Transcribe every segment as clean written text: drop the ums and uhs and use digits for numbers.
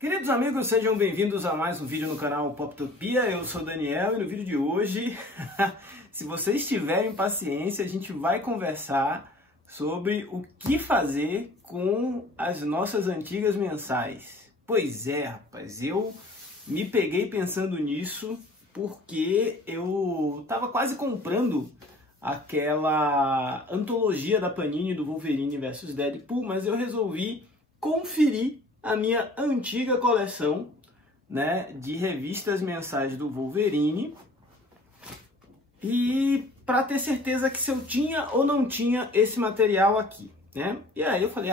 Queridos amigos, sejam bem-vindos a mais um vídeo no canal Poptopia. Eu sou o Daniel e no vídeo de hoje, se vocês tiverem paciência, a gente vai conversar sobre o que fazer com as nossas antigas mensais. Pois é, rapaz, eu me peguei pensando nisso porque eu estava quase comprando aquela antologia da Panini do Wolverine vs Deadpool, mas eu resolvi conferir a minha antiga coleção, né, de revistas mensais do Wolverine e para ter certeza que se eu tinha ou não tinha esse material aqui, né? E aí eu falei,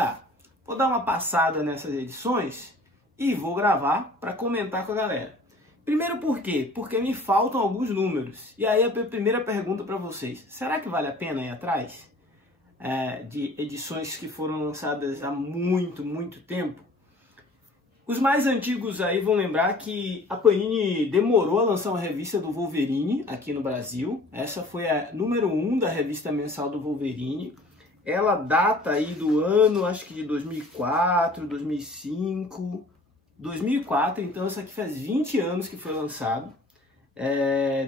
vou dar uma passada nessas edições e vou gravar para comentar com a galera. Primeiro por quê? Porque me faltam alguns números. E aí a primeira pergunta para vocês, será que vale a pena ir atrás de edições que foram lançadas há muito tempo? Os mais antigos aí vão lembrar que a Panini demorou a lançar uma revista do Wolverine aqui no Brasil. Essa foi a número 1 da revista mensal do Wolverine. Ela data aí do ano, acho que de 2004, 2005, 2004. Então essa aqui faz 20 anos que foi lançado.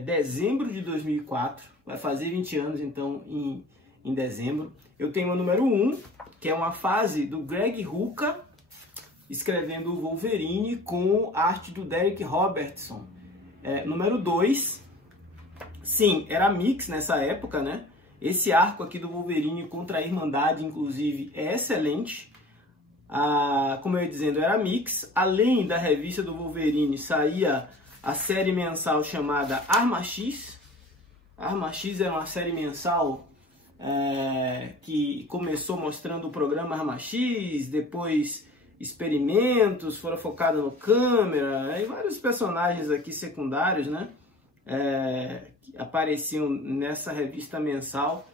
Dezembro de 2004, vai fazer 20 anos então em dezembro. Eu tenho a número 1, que é uma fase do Greg Rucka, escrevendo o Wolverine com arte do Darick Robertson. Número 2, sim, era mix nessa época, né? Esse arco aqui do Wolverine contra a Irmandade, inclusive, é excelente. Como eu ia dizendo, era mix. Além da revista do Wolverine, saía a série mensal chamada Arma X. Arma X era uma série mensal que começou mostrando o programa Arma X, depois experimentos, foram focados no câmera, e vários personagens aqui secundários, né, que apareciam nessa revista mensal.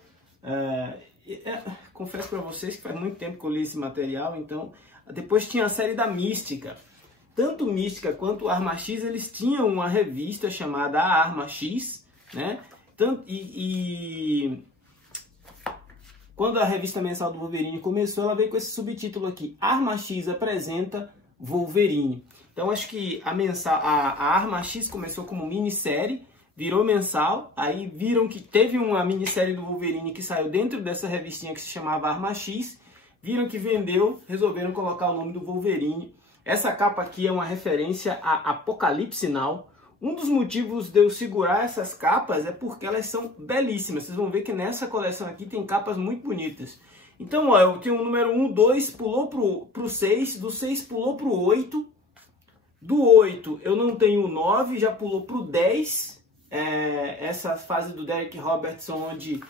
Confesso para vocês que faz muito tempo que eu li esse material, então depois tinha a série da Mística. Tanto Mística quanto Arma X, eles tinham uma revista chamada A Arma X, né, quando a revista mensal do Wolverine começou, ela veio com esse subtítulo aqui, Arma X apresenta Wolverine. Então acho que a Arma X começou como minissérie, virou mensal, aí viram que teve uma minissérie do Wolverine que saiu dentro dessa revistinha que se chamava Arma X, viram que vendeu, resolveram colocar o nome do Wolverine. Essa capa aqui é uma referência a Apocalipse Now. Um dos motivos de eu segurar essas capas é porque elas são belíssimas. Vocês vão ver que nessa coleção aqui tem capas muito bonitas. Então, ó, eu tenho o número 1, 2, pulou pro 6, do 6 pulou pro 8. Do 8 eu não tenho o 9, já pulou pro 10. Essa fase do Darick Robertson, onde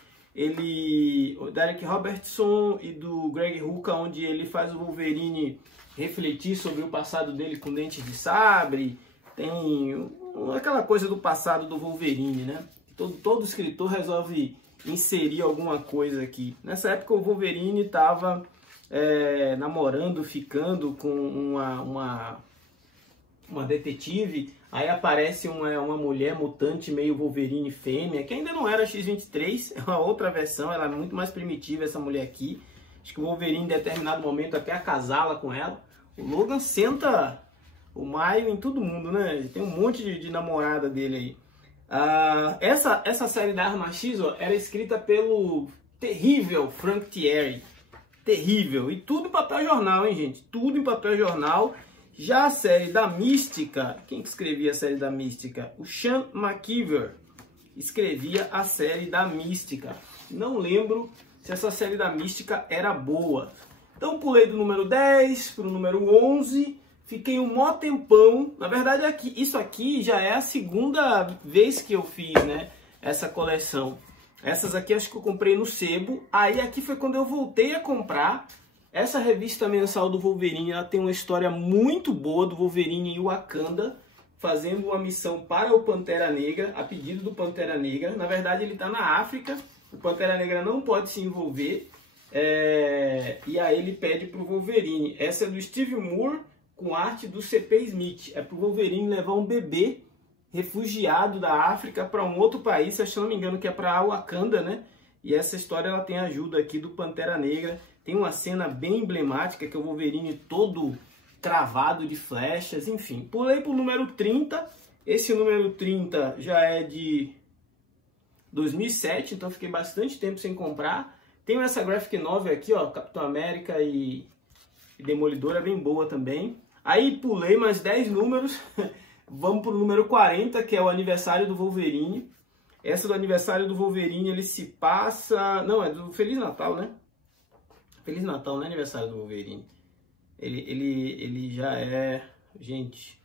o Darick Robertson e do Greg Rucka, onde ele faz o Wolverine refletir sobre o passado dele com dentes de sabre. Tem aquela coisa do passado do Wolverine, né? Todo escritor resolve inserir alguma coisa aqui. Nessa época o Wolverine estava namorando, ficando com uma detetive. Aí aparece uma mulher mutante meio Wolverine fêmea, que ainda não era X-23, é uma outra versão, ela é muito mais primitiva essa mulher aqui. Acho que o Wolverine em determinado momento até acasala com ela. O Logan senta o Maio em todo mundo, né? Tem um monte de namorada dele aí. Essa série da Arma X, ó, era escrita pelo terrível Frank Thierry. Terrível. E tudo em papel jornal, hein, gente? Tudo em papel jornal. Já a série da Mística, quem que escrevia a série da Mística? O Sean McKeever escrevia a série da Mística. Não lembro se essa série da Mística era boa. Então pulei do número 10 para o número 11. Fiquei um mó tempão. Na verdade, isso aqui já é a segunda vez que eu fiz, né, essa coleção. Essas aqui acho que eu comprei no sebo. Aí aqui foi quando eu voltei a comprar. Essa revista mensal do Wolverine, ela tem uma história muito boa do Wolverine e Wakanda fazendo uma missão para o Pantera Negra, a pedido do Pantera Negra. Na verdade, ele está na África. O Pantera Negra não pode se envolver. E aí ele pede para o Wolverine. Essa é do Steve Moore, com arte do C.P. Smith. É para o Wolverine levar um bebê refugiado da África para um outro país, se eu não me engano que é para Wakanda, né? E essa história ela tem ajuda aqui do Pantera Negra. Tem uma cena bem emblemática que é o Wolverine todo cravado de flechas, enfim. Pulei pro número 30, esse número 30 já é de 2007, então fiquei bastante tempo sem comprar. Tenho essa graphic novel aqui, ó, Capitão América e Demolidor, é bem boa também. Aí pulei mais 10 números, vamos pro número 40, que é o aniversário do Wolverine. Essa do aniversário do Wolverine, ele se passa... Não, é do Feliz Natal, né? Feliz Natal, não é aniversário do Wolverine. Ele já é... Gente,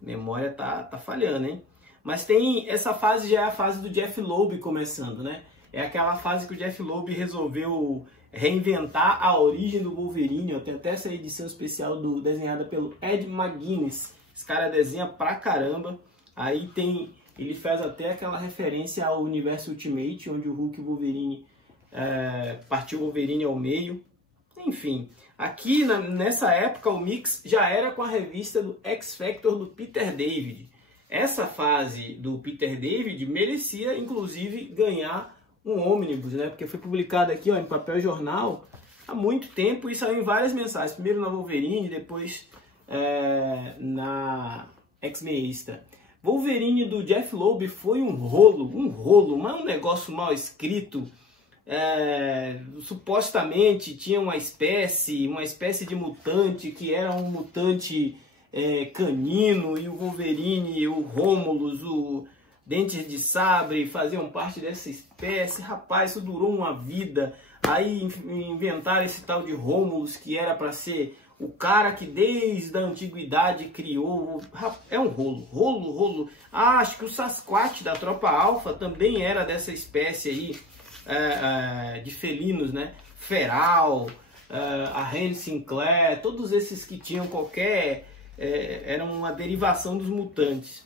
memória tá falhando, hein? Mas tem... Essa fase já é a fase do Jeff Loeb começando, né? É aquela fase que o Jeff Loeb resolveu reinventar a origem do Wolverine. Ó, tem até essa edição especial desenhada pelo Ed McGuinness. Esse cara desenha pra caramba. Aí tem... Ele faz até aquela referência ao universo Ultimate, onde o Hulk e o Wolverine partiu o Wolverine ao meio. Enfim, aqui nessa época o mix já era com a revista do X-Factor do Peter David. Essa fase do Peter David merecia, inclusive, ganhar um ônibus, né? Porque foi publicado aqui, ó, em papel jornal há muito tempo e saiu em várias mensagens. Primeiro na Wolverine, depois na X-Men Extra. Wolverine do Jeff Loeb foi um rolo, mas um negócio mal escrito. Supostamente tinha uma espécie de mutante que era um mutante canino, e o Wolverine, o Romulus, o Dentes de Sabre faziam parte dessa espécie. Rapaz, isso durou uma vida. Aí inventaram esse tal de Romulus, que era para ser o cara que desde a antiguidade criou... É um rolo. Ah, acho que o Sasquatch da Tropa Alpha também era dessa espécie aí de felinos, né? Feral, a Henry Sinclair, todos esses que tinham eram uma derivação dos mutantes.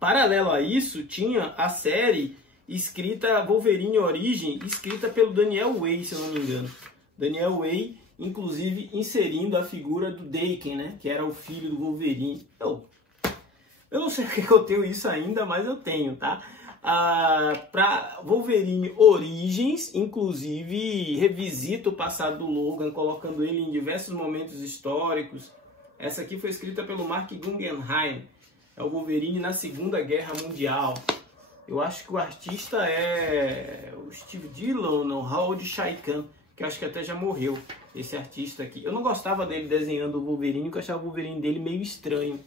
Paralelo a isso, tinha a série escrita Wolverine Origem, escrita pelo Daniel Way, se eu não me engano. Daniel Way, inclusive inserindo a figura do Daken, né? Que era o filho do Wolverine. Eu não sei porque eu tenho isso ainda, mas eu tenho, tá? Para Wolverine Origins, inclusive revisita o passado do Logan, colocando ele em diversos momentos históricos. Essa aqui foi escrita pelo Mark Guggenheim. É o Wolverine na Segunda Guerra Mundial. Eu acho que o artista é o Steve Dillon, não, Howard Chaykin, que eu acho que até já morreu, esse artista aqui. Eu não gostava dele desenhando o Wolverine, porque eu achava o Wolverine dele meio estranho.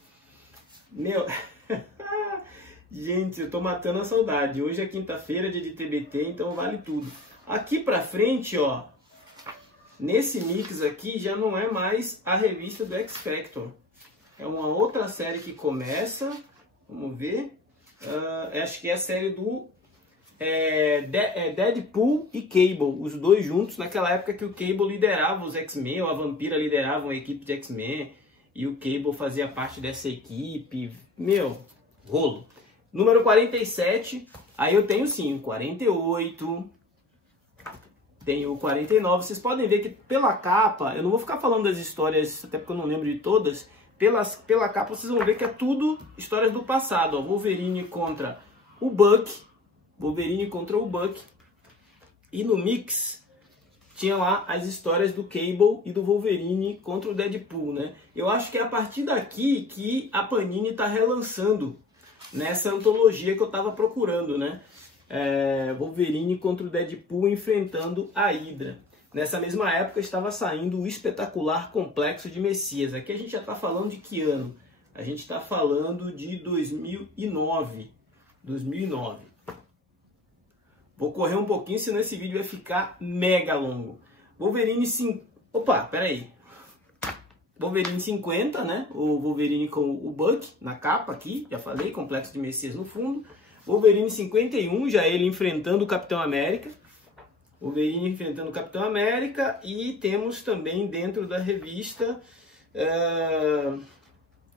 Meu... Gente, eu tô matando a saudade. Hoje é quinta-feira, dia de TBT, então vale tudo. Aqui pra frente, ó, nesse mix aqui já não é mais a revista do X-Factor. É uma outra série que começa, vamos ver, acho que é a série do Deadpool e Cable, os dois juntos, naquela época que o Cable liderava os X-Men, ou a Vampira liderava a equipe de X-Men, e o Cable fazia parte dessa equipe. Meu, rolo. Número 47, aí eu tenho sim, 48, tenho 49, vocês podem ver que pela capa, eu não vou ficar falando das histórias, até porque eu não lembro de todas, pela capa vocês vão ver que é tudo histórias do passado, ó. Wolverine contra o Buck, e no mix tinha lá as histórias do Cable e do Wolverine contra o Deadpool, né? Eu acho que é a partir daqui que a Panini está relançando nessa antologia que eu estava procurando, né? Wolverine contra o Deadpool enfrentando a Hydra. Nessa mesma época estava saindo o espetacular Complexo de Messias. Aqui a gente já está falando de que ano? A gente está falando de 2009. Vou correr um pouquinho, senão esse vídeo vai ficar mega longo. Wolverine 50, né? O Wolverine com o Buck na capa aqui, já falei, Complexo de Messias no fundo. Wolverine 51, já ele enfrentando o Capitão América. E temos também dentro da revista,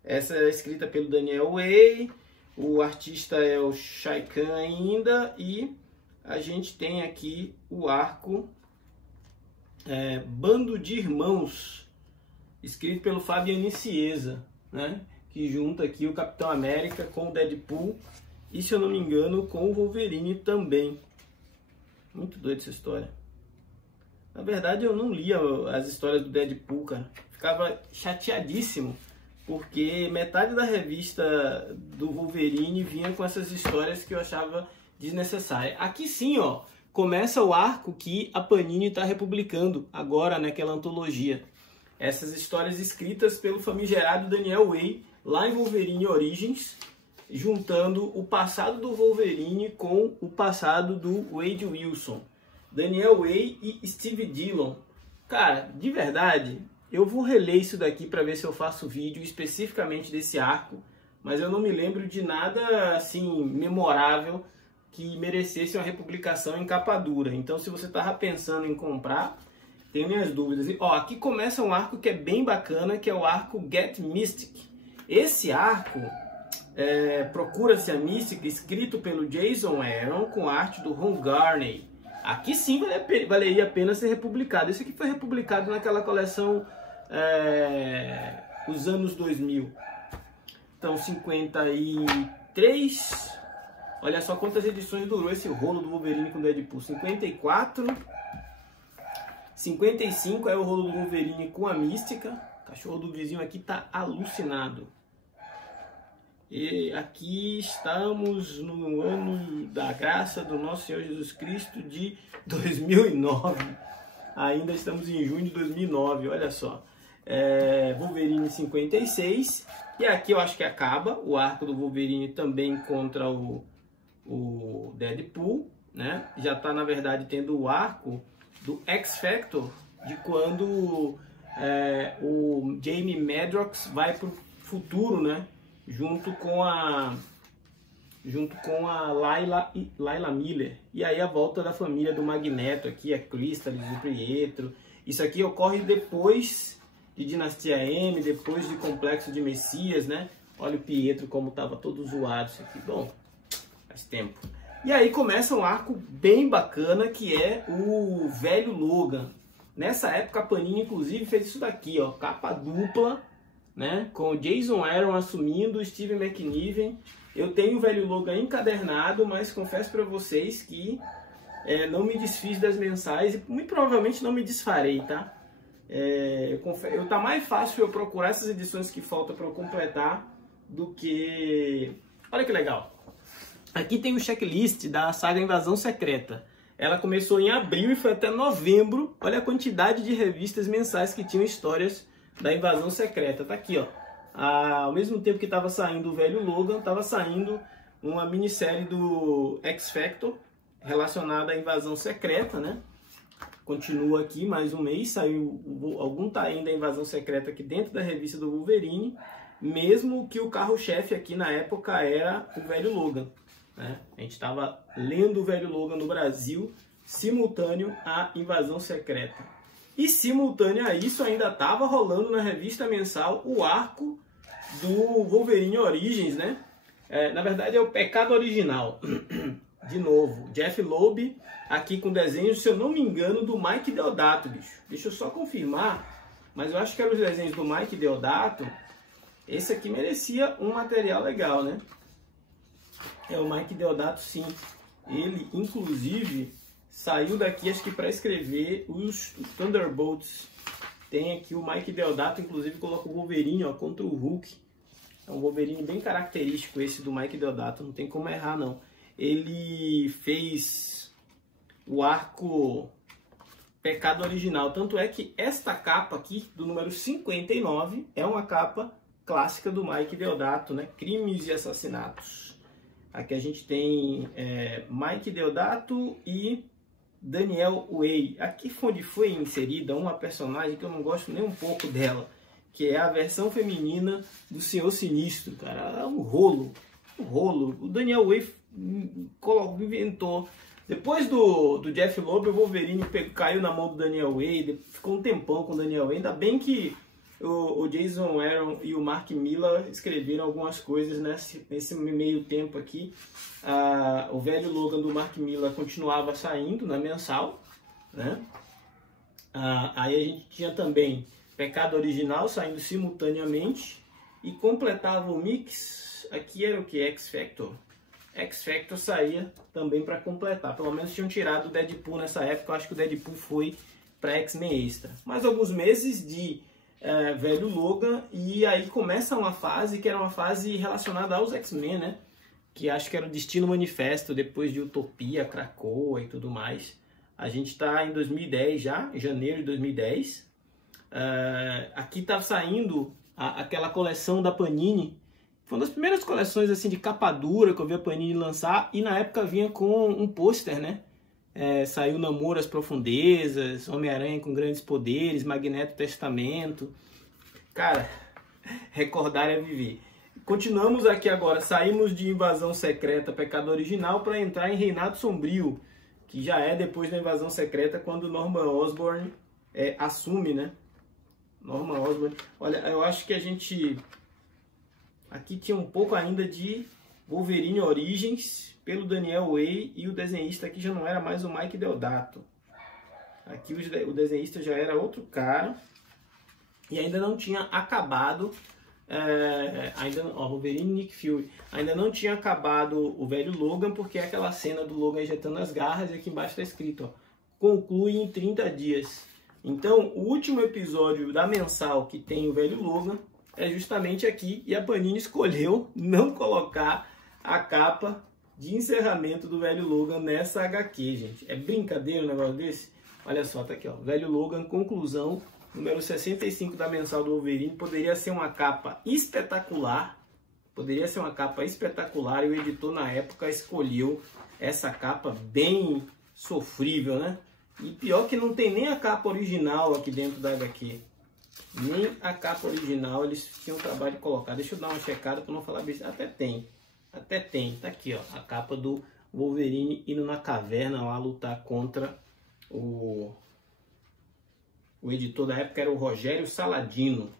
essa é escrita pelo Daniel Way, o artista é o Chaykin ainda, e a gente tem aqui o arco Bando de Irmãos, escrito pelo Fabian Nicieza, né? Que junta aqui o Capitão América com o Deadpool e, se eu não me engano, com o Wolverine também. Muito doida essa história. Na verdade, eu não li as histórias do Deadpool, cara. ficava chateadíssimo, porque metade da revista do Wolverine vinha com essas histórias que eu achava desnecessárias. Aqui sim, ó, começa o arco que a Panini está republicando agora naquela antologia. Essas histórias escritas pelo famigerado Daniel Way, lá em Wolverine Origins, juntando o passado do Wolverine com o passado do Wade Wilson. Daniel Way e Steve Dillon. Cara, de verdade, eu vou reler isso daqui para ver se eu faço vídeo especificamente desse arco, mas eu não me lembro de nada assim memorável que merecesse uma republicação em capa dura. Então, se você estava pensando em comprar, tenho minhas dúvidas. E, ó, aqui começa um arco que é bem bacana, que é o arco Get Mystic. Esse arco, Procura-se a Mística, escrito pelo Jason Aaron, com arte do Ron Garney. Aqui sim valeria a pena ser republicado. Esse aqui foi republicado naquela coleção os anos 2000. Então, 53... Olha só quantas edições durou esse rolo do Wolverine com Deadpool. 54. 55 é o rolo do Wolverine com a Mística. O cachorro do vizinho aqui tá alucinado. E aqui estamos no ano da graça do nosso Senhor Jesus Cristo de 2009. Ainda estamos em junho de 2009, olha só. Wolverine 56. E aqui eu acho que acaba o arco do Wolverine também contra o Deadpool, né? Já está, na verdade, tendo o arco do X-Factor, de quando o Jamie Madrox vai para o futuro, né? Junto com a Layla Miller. E aí a volta da família do Magneto aqui, a Crystal, o Pietro. Isso aqui ocorre depois de Dinastia M, depois de Complexo de Messias, né? Olha o Pietro como estava todo zoado isso aqui. Bom, faz tempo. E aí começa um arco bem bacana, que é o Velho Logan. Nessa época a Panini inclusive fez isso daqui, ó, capa dupla, né, com o Jason Aaron assumindo o Steve McNiven. Eu tenho o Velho Logan encadernado, mas confesso para vocês que não me desfiz das mensais e muito provavelmente não me desfarei, tá? Tá mais fácil eu procurar essas edições que faltam para eu completar do que... Olha que legal! Aqui tem o checklist da saga Invasão Secreta. Ela começou em abril e foi até novembro. Olha a quantidade de revistas mensais que tinham histórias da Invasão Secreta. Tá aqui, ó. Ao mesmo tempo que estava saindo o Velho Logan, estava saindo uma minissérie do X-Factor relacionada à Invasão Secreta, né? Continua aqui mais um mês. Saiu algum taim da Invasão Secreta aqui dentro da revista do Wolverine. Mesmo que o carro-chefe aqui na época era o Velho Logan, né? A gente estava lendo o Velho Logan no Brasil, simultâneo à Invasão Secreta. E simultâneo a isso ainda estava rolando na revista mensal o arco do Wolverine Origins, né? Na verdade é o Pecado Original. De novo, Jeff Loeb aqui com desenhos, se eu não me engano, do Mike Deodato, bicho. Deixa eu só confirmar, mas eu acho que eram os desenhos do Mike Deodato. Esse aqui merecia um material legal, né? É o Mike Deodato, sim. Ele, inclusive, saiu daqui, acho que para escrever os Thunderbolts. Tem aqui o Mike Deodato, inclusive coloca o Wolverine, ó, contra o Hulk. É um Wolverine bem característico esse do Mike Deodato, não tem como errar, não. Ele fez o arco Pecado Original. Tanto é que esta capa aqui, do número 59, é uma capa clássica do Mike Deodato, né? Crimes e Assassinatos. Aqui a gente tem Mike Deodato e Daniel Way. Aqui onde foi inserida uma personagem que eu não gosto nem um pouco dela, que é a versão feminina do Senhor Sinistro, cara. É um rolo. O Daniel Way inventou. Depois do Jeff Loeb, o Wolverine caiu na mão do Daniel Way, ficou um tempão com o Daniel Way. Ainda bem que o Jason Aaron e o Mark Millar escreveram algumas coisas nesse meio tempo aqui. O Velho Logan do Mark Millar continuava saindo na mensal, né? Aí a gente tinha também Pecado Original saindo simultaneamente e completava o mix. Aqui era o que? X-Factor. X-Factor saía também para completar. Pelo menos tinham tirado o Deadpool nessa época. Eu acho que o Deadpool foi para X-Men Extra. Mais alguns meses de velho Logan, e aí começa uma fase que era uma fase relacionada aos X-Men, né? Que acho que era o Destino Manifesto, depois de Utopia, Krakoa e tudo mais. A gente está em 2010 já, em janeiro de 2010. Aqui está saindo aquela coleção da Panini. Foi uma das primeiras coleções assim de capa dura que eu vi a Panini lançar, e na época vinha com um pôster, né? Saiu Namor às Profundezas, Homem-Aranha com Grandes Poderes, Magneto Testamento. Cara, recordar é viver. Continuamos aqui agora, saímos de Invasão Secreta, Pecado Original, para entrar em Reinado Sombrio, que já é depois da Invasão Secreta, quando Norman Osborn assume, né? Norman Osborn. Olha, eu acho que a gente aqui tinha um pouco ainda de Wolverine Origins, pelo Daniel Way, e o desenhista aqui já não era mais o Mike Deodato. Aqui o desenhista já era outro cara, e ainda não tinha acabado, Wolverine Nick Fury, ainda não tinha acabado o velho Logan, porque é aquela cena do Logan injetando as garras, e aqui embaixo está escrito, ó, conclui em 30 dias. Então, o último episódio da mensal que tem o velho Logan é justamente aqui, e a Panini escolheu não colocar a capa de encerramento do velho Logan nessa HQ, gente. É brincadeira um negócio desse? Olha só, tá aqui, ó, velho Logan, conclusão, número 65 da mensal do Wolverine. Poderia ser uma capa espetacular, e o editor na época escolheu essa capa bem sofrível, né? E pior que não tem nem a capa original aqui dentro da HQ. Nem a capa original eles tinham trabalho de colocar. Deixa eu dar uma checada para não falar besteira. Até tem. Tá aqui, ó, a capa do Wolverine indo na caverna lá lutar contra o editor da época era o Rogério Saladino.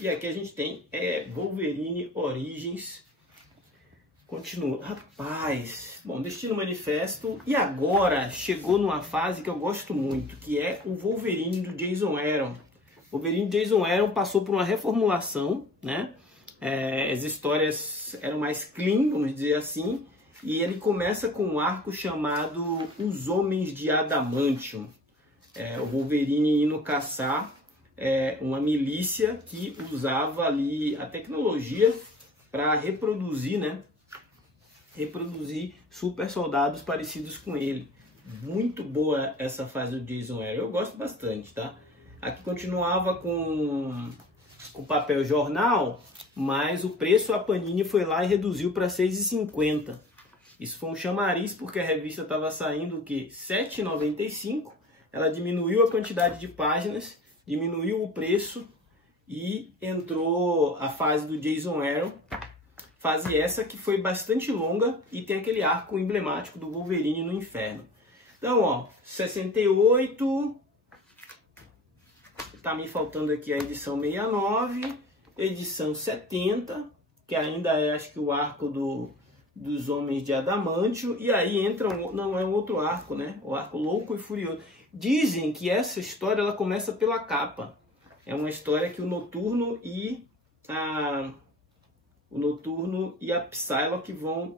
E aqui a gente tem Wolverine Origins. Continua. Rapaz, bom, Destino Manifesto. E agora chegou numa fase que eu gosto muito, que é o Wolverine do Jason Aaron. O Wolverine do Jason Aaron passou por uma reformulação, né? As histórias eram mais clean, vamos dizer assim. E ele começa com um arco chamado Os Homens de Adamantium. O Wolverine indo caçar uma milícia que usava ali a tecnologia para reproduzir, né? Reproduzir super soldados parecidos com ele. Muito boa essa fase do Jason Aaron, eu gosto bastante, tá? Aqui continuava com papel jornal, mas o preço a Panini foi lá e reduziu para R$ 6,50. Isso foi um chamariz, porque a revista estava saindo o quê? R$ 7,95. Ela diminuiu a quantidade de páginas, diminuiu o preço e entrou a fase do Jason Aaron. Fase essa que foi bastante longa e tem aquele arco emblemático do Wolverine no Inferno. Então, ó, 68, tá me faltando aqui a edição 69, edição 70, que ainda é, acho que o arco dos Homens de Adamantio, e aí entra, não é um outro arco, né? O arco Louco e Furioso. Dizem que essa história ela começa pela capa. É uma história que o Noturno e a Psylocke vão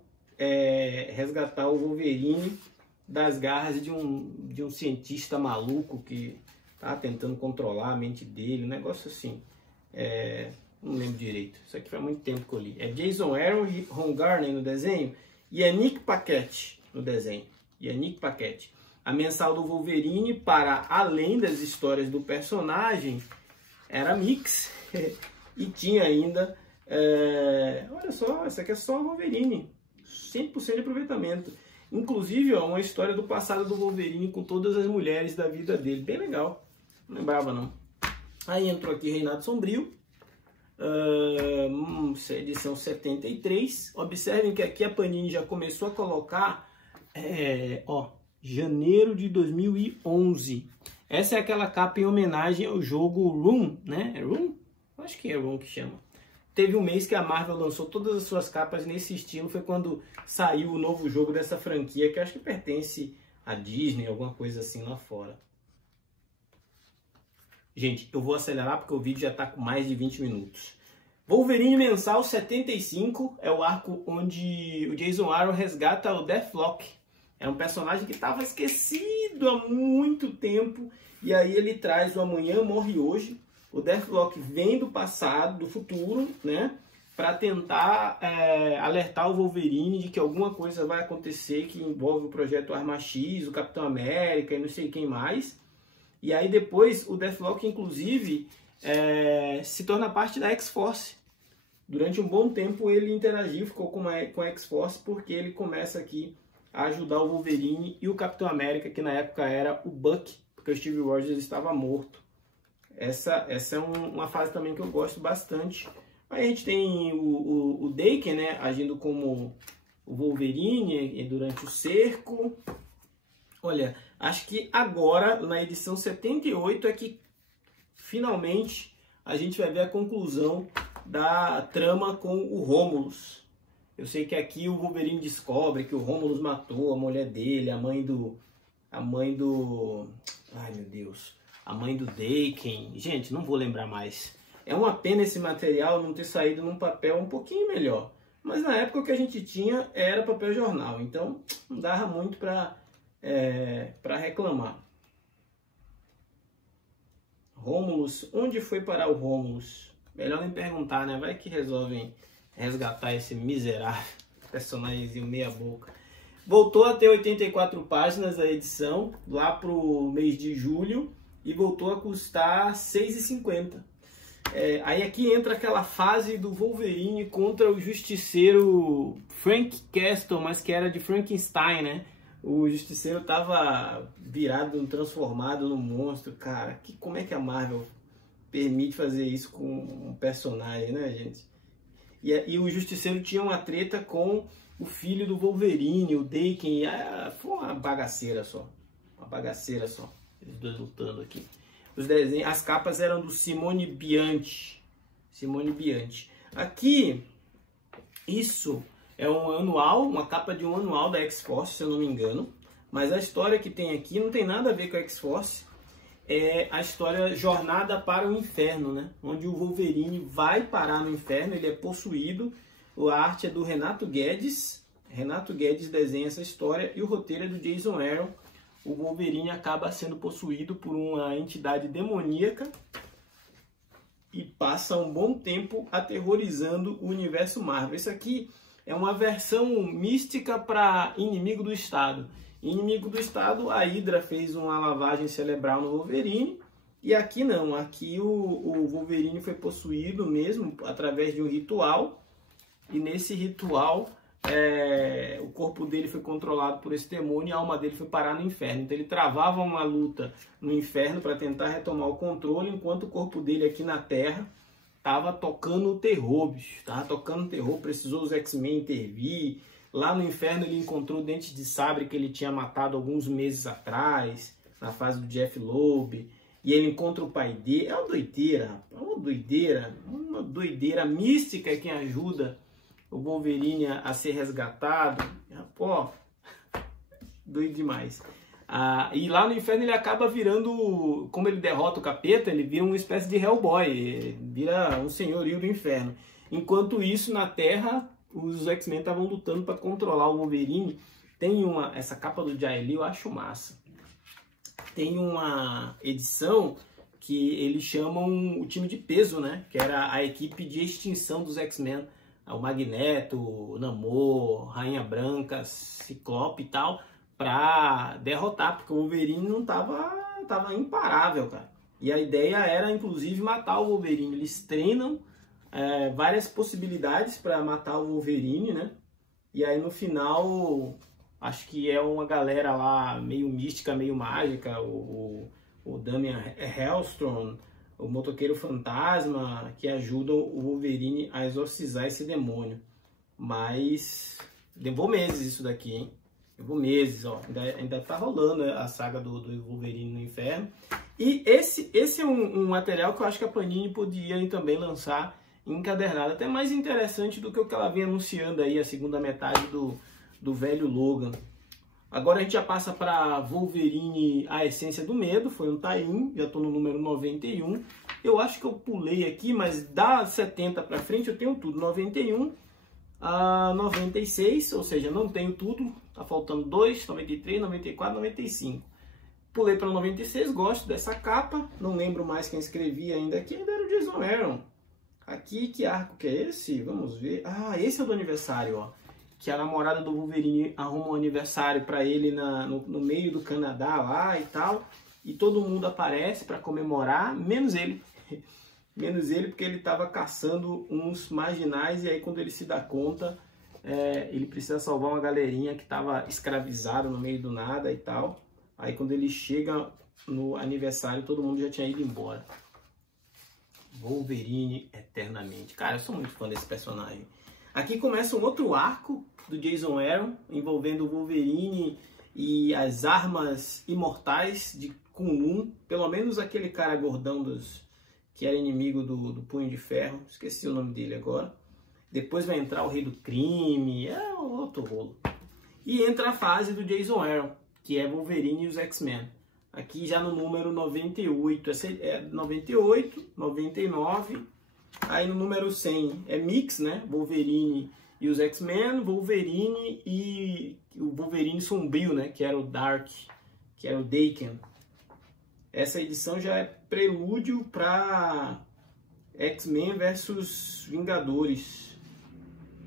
resgatar o Wolverine das garras de um cientista maluco que tá tentando controlar a mente dele, um negócio assim. Não lembro direito. Isso aqui faz muito tempo que eu li. É Jason Aaron e Ron Garney no desenho e é Nick Paquette no desenho. A mensal do Wolverine, para além das histórias do personagem, era mix e tinha ainda... olha só, essa aqui é só o Wolverine, 100% de aproveitamento. Inclusive, ó, uma história do passado do Wolverine com todas as mulheres da vida dele, bem legal, não lembrava não. Aí entrou aqui Reinado Sombrio, edição 73. Observem que aqui a Panini já começou a colocar, janeiro de 2011. Essa é aquela capa em homenagem ao jogo Room, né? É Room? Acho que é Room que chama. Teve um mês que a Marvel lançou todas as suas capas nesse estilo, foi quando saiu o novo jogo dessa franquia, que acho que pertence à Disney, alguma coisa assim lá fora. Gente, eu vou acelerar porque o vídeo já está com mais de 20 minutos. Wolverine mensal 75 é o arco onde o Jason Aaron resgata o Deathlock. É um personagem que estava esquecido há muito tempo E aí ele traz o Amanhã Morre Hoje. O Deathlock vem do passado, do futuro, né? Para tentar alertar o Wolverine de que alguma coisa vai acontecer que envolve o Projeto Arma X, o Capitão América e não sei quem mais. E aí depois o Deathlock, inclusive, se torna parte da X-Force. Durante um bom tempo ele interagiu, ficou com a X-Force, porque ele começa aqui a ajudar o Wolverine e o Capitão América, que na época era o Buck, porque o Steve Rogers estava morto. Essa é uma fase também que eu gosto bastante. Aí a gente tem o Daken, né, agindo como o Wolverine durante o cerco. Olha, acho que agora, na edição 78, é que finalmente a gente vai ver a conclusão da trama com o Romulus. Eu sei que aqui o Wolverine descobre que o Romulus matou a mulher dele, a mãe do... Ai, meu Deus. A mãe do Daken. Gente, não vou lembrar mais. É uma pena esse material não ter saído num papel um pouquinho melhor. Mas na época o que a gente tinha era papel jornal. Então não dava muito para reclamar. Romulus. Onde foi parar o Romulus? Melhor nem perguntar, né? Vai que resolvem resgatar esse miserável personagemzinho meia boca. Voltou a ter 84 páginas a edição, lá pro mês de julho. E voltou a custar R$ 6,50. Aí aqui entra aquela fase do Wolverine contra o Justiceiro Frank Castle, mas que era de Frankenstein, né? O Justiceiro tava virado, transformado no monstro, cara. Como é que a Marvel permite fazer isso com um personagem, né, gente? E o Justiceiro tinha uma treta com o filho do Wolverine, o Daken. Foi uma bagaceira só. Uma bagaceira só. Eles dois lutando aqui. Os desenhos, as capas eram do Simone Bianchi. Simone Bianchi. Aqui, isso é um anual, uma capa de um anual da X-Force, se eu não me engano. Mas a história que tem aqui não tem nada a ver com a X-Force. É a história Jornada para o Inferno, né? Onde o Wolverine vai parar no inferno, ele é possuído. A arte é do Renato Guedes. Renato Guedes desenha essa história e o roteiro é do Jason Aaron. O Wolverine acaba sendo possuído por uma entidade demoníaca e passa um bom tempo aterrorizando o universo Marvel. Isso aqui é uma versão mística para Inimigo do Estado. Inimigo do Estado, a Hydra fez uma lavagem cerebral no Wolverine. E aqui não, aqui o Wolverine foi possuído mesmo através de um ritual. E nesse ritual... o corpo dele foi controlado por esse demônio e a alma dele foi parar no inferno. Então ele travava uma luta no inferno para tentar retomar o controle, enquanto o corpo dele aqui na Terra estava tocando o terror, bicho. Estava tocando o terror, precisou os X-Men intervir. Lá no inferno ele encontrou Dente de Sabre que ele tinha matado alguns meses atrás, na fase do Jeff Loeb. E ele encontra o pai dele. É uma doideira, rapaz. Uma doideira mística que ajuda o Wolverine a ser resgatado. Pô, doido demais. E lá no inferno ele acaba virando, como ele derrota o capeta, ele vira uma espécie de Hellboy, vira um senhorio do inferno. Enquanto isso, na Terra, os X-Men estavam lutando para controlar o Wolverine. Tem essa capa do Jay Lee, eu acho massa. Tem uma edição que eles chamam o time de peso, né? Que era a equipe de extinção dos X-Men. O Magneto, o Namor, Rainha Branca, Ciclope e tal, pra derrotar, porque o Wolverine não tava imparável, cara. E a ideia era, inclusive, matar o Wolverine. Eles treinam várias possibilidades para matar o Wolverine, né? E aí no final, acho que é uma galera lá meio mística, meio mágica, o Damian Hellstrom, o Motoqueiro Fantasma, que ajudam o Wolverine a exorcizar esse demônio. Mas levou meses isso daqui, hein? Levou meses, ó. Ainda tá rolando a saga do Wolverine no Inferno. E esse é um material que eu acho que a Panini podia também lançar encadernado. Até mais interessante do que o que ela vem anunciando aí, a segunda metade do velho Logan. Agora a gente já passa para Wolverine, a Essência do Medo, foi um tie-in, já estou no número 91. Eu acho que eu pulei aqui, mas da 70 para frente eu tenho tudo, 91 a 96, ou seja, não tenho tudo, tá faltando 2, 93, 94, 95. Pulei para 96, gosto dessa capa. Não lembro mais quem escrevia ainda aqui. Ainda era o Jason Aaron. Aqui, que arco que é esse? Vamos ver. Ah, esse é o do aniversário, ó. Que a namorada do Wolverine arruma um aniversário para ele no meio do Canadá lá e tal. E todo mundo aparece para comemorar, menos ele. Menos ele, porque ele estava caçando uns marginais. E aí, quando ele se dá conta, ele precisa salvar uma galerinha que estava escravizada no meio do nada e tal. Aí, quando ele chega no aniversário, todo mundo já tinha ido embora. Wolverine eternamente. Cara, eu sou muito fã desse personagem. Aqui começa um outro arco do Jason Aaron, envolvendo o Wolverine e as armas imortais de Kunlun. Pelo menos aquele cara gordão que era inimigo do Punho de Ferro. Esqueci o nome dele agora. Depois vai entrar o Rei do Crime. É outro rolo. E entra a fase do Jason Aaron, que é Wolverine e os X-Men. Aqui já no número 98, é 98, 99, aí no número 100 é mix, né? Wolverine e os X-Men, Wolverine e o Wolverine sombrio, né? Que era o Dark, que era o Daken. Essa edição já é prelúdio para X-Men versus Vingadores.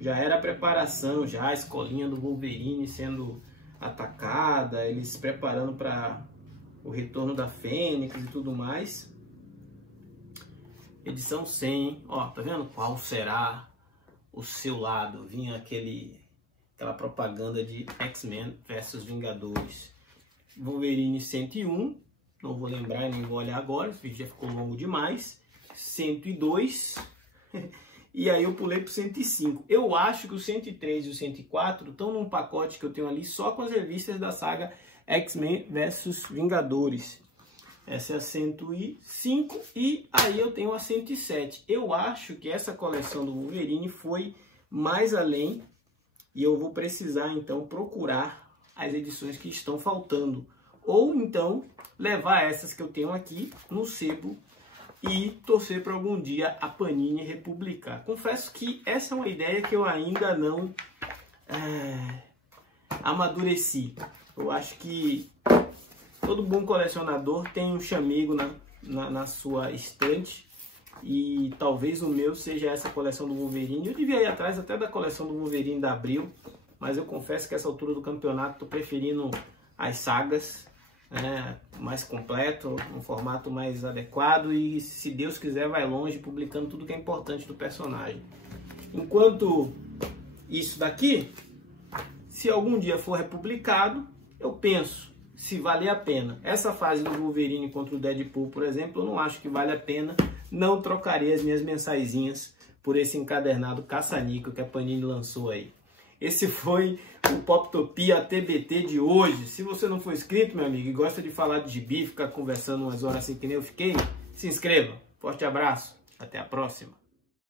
Já era a preparação, já a escolinha do Wolverine sendo atacada, eles se preparando para o retorno da Fênix e tudo mais. Edição 100, hein? Ó, tá vendo? Qual será o seu lado? Vinha aquela propaganda de X-Men versus Vingadores. Wolverine 101, não vou lembrar nem vou olhar agora, esse vídeo já ficou longo demais. 102, e aí eu pulei pro 105. Eu acho que o 103 e o 104 estão num pacote que eu tenho ali só com as revistas da saga X-Men versus Vingadores. Essa é a 105 e aí eu tenho a 107. Eu acho que essa coleção do Wolverine foi mais além e eu vou precisar então procurar as edições que estão faltando. Ou então levar essas que eu tenho aqui no sebo e torcer para algum dia a Panini republicar. Confesso que essa é uma ideia que eu ainda não amadureci. Eu acho que todo bom colecionador tem um chamego na sua estante. E talvez o meu seja essa coleção do Wolverine. Eu devia ir atrás até da coleção do Wolverine da Abril. Mas eu confesso que essa altura do campeonato estou preferindo as sagas. Mais completo, um formato mais adequado. E se Deus quiser vai longe publicando tudo que é importante do personagem. Enquanto isso daqui, se algum dia for republicado, eu penso se vale a pena. Essa fase do Wolverine contra o Deadpool, por exemplo, eu não acho que vale a pena. Não trocarei as minhas mensaizinhas por esse encadernado caça-níquel que a Panini lançou aí. Esse foi o Poptopia TBT de hoje. Se você não for inscrito, meu amigo, e gosta de falar de gibi, ficar conversando umas horas assim que nem eu fiquei, se inscreva. Forte abraço, até a próxima.